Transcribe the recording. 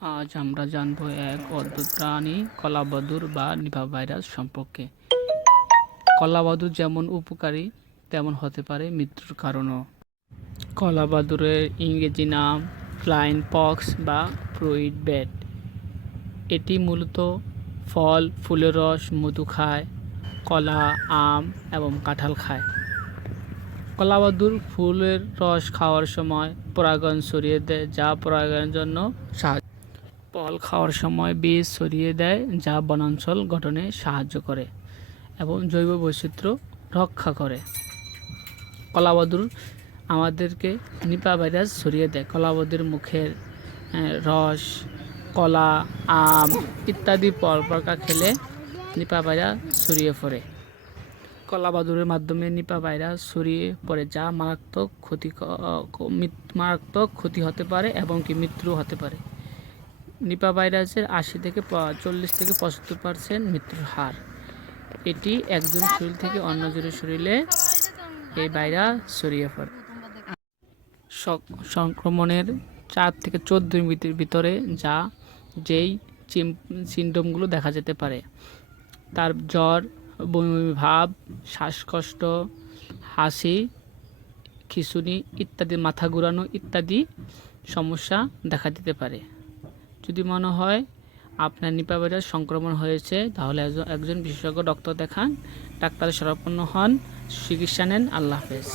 আজ আমরা জানব এক অদ্ভুত প্রাণী কলাবাদুড় বা নিপা ভাইরাস সম্পর্কে। কলাবাদুড় যেমন উপকারী তেমন হতে পারে মৃত্যুর কারণও। কলাবাদুড়ের ইংরেজি নাম ফ্লাইং পক্স বা ফ্রুইট ব্যাট। এটি মূলত ফল, ফুলের রস, মধু খায়, কলা, আম এবং কাঁঠাল খায়। কলাবাদুড় ফুলের রস খাওয়ার সময় পরাগায়ন ছড়িয়ে দেয়, যা পরাগায়নের জন্য সাহায্য। ফল খাওয়ার সময় বীজ ছড়িয়ে দেয়, যা বনাঞ্চল গঠনে সাহায্য করে এবং জৈব বৈচিত্র্য রক্ষা করে। কলাবাদুড় আমাদেরকে নিপা ভাইরাস ছড়িয়ে দেয়। কলাবাদুড়ের মুখের রস, কলা, আম ইত্যাদি ফলপাকা খেলে নিপা ভাইরাস ছড়িয়ে পড়ে। কলাবাদুড়ের মাধ্যমে নিপা ভাইরাস ছড়িয়ে পড়ে, যা মারাত্মক ক্ষতি হতে পারে এবং কি মৃত্যু হতে পারে। নিপা ভাইরাসের 80 থেকে 40 থেকে 75% মৃত্যুর হার। এটি একজন শরীর থেকে অন্যজনের শরীরে এই ভাইরাস ছড়িয়ে পড়ে। সংক্রমণের 4 থেকে 14 মিনিটের ভিতরে যেই সিমটমগুলো দেখা যেতে পারে, তার জ্বর, বমি ভাব, শ্বাসকষ্ট, হাসি, খিঁচুনি ইত্যাদি, মাথা ঘুরানো ইত্যাদি সমস্যা দেখা দিতে পারে। যদি মনে হয় আপনার নিপা ভাইরাস সংক্রমণ হয়েছে, তাহলে একজন বিশেষজ্ঞ ডক্টর দেখান, ডাক্তারের শরণাপন্ন হন, চিকিৎসা নেন। আল্লাহ হাফেজ।